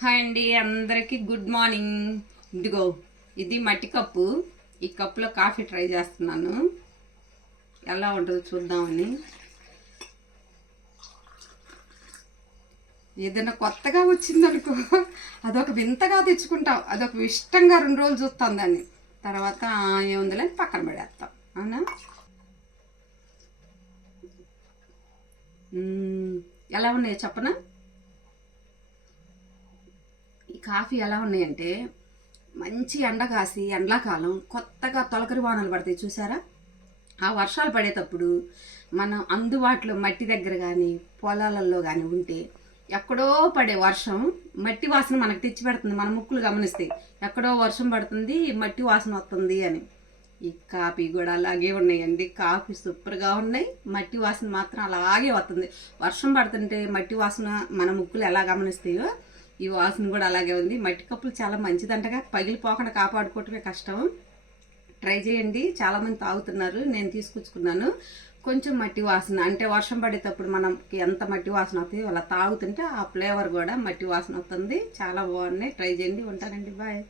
Hi అండి, అందరికీ good morning. ఇదిగో ఇది మట్టి కప్పు. ఈ కప్పులో కాఫీ ట్రై చేస్తున్నాను, ఎలా ఉంటుందో చూద్దామని. ఏదైనా కొత్తగా వచ్చిందనుకో అదొక వింతగా తెచ్చుకుంటాం, అదొక ఇష్టంగా 2 రోజులు చూస్తాం దాన్ని, తర్వాత ఏముందిలే పక్కన పడేస్తాం. అవునా? ఎలా ఉన్నాయో చెప్పనా? ఈ కాఫీ ఎలా ఉన్నాయంటే, మంచి ఎండ కాసి ఎండాకాలం కొత్తగా తొలకరి వానలు పడతాయి చూసారా? ఆ వర్షాలు పడేటప్పుడు మనం అందుబాటులో మట్టి దగ్గర కానీ పొలాలలో కానీ ఉంటే, ఎక్కడో పడే వర్షం మట్టి వాసన మనకు తెచ్చి పెడుతుంది. మన ముక్కులు గమనిస్తే ఎక్కడో వర్షం పడుతుంది, మట్టి వాసన వస్తుంది అని. ఈ కాఫీ కూడా అలాగే ఉన్నాయండి. కాఫీ సూపర్గా ఉన్నాయి, మట్టి వాసన మాత్రం అలాగే వస్తుంది. వర్షం పడుతుంటే మట్టి వాసన మన ముక్కులు ఎలా గమనిస్తాయో ఈ వాసన కూడా అలాగే ఉంది. మట్టి కప్పులు చాలా మంచిదంటగా, పగిలిపోకుండా కాపాడుకోవటమే కష్టం. ట్రై చేయండి, చాలామంది తాగుతున్నారు. నేను తీసుకొచ్చుకున్నాను. కొంచెం మట్టి వాసన అంటే వర్షం పడేటప్పుడు మనకి ఎంత మట్టి వాసన అవుతుంది, అలా తాగుతుంటే ఆ ఫ్లేవర్ కూడా మట్టి వాసన అవుతుంది. చాలా బాగున్నాయి, ట్రై చేయండి. ఉంటానండి, బాయ్.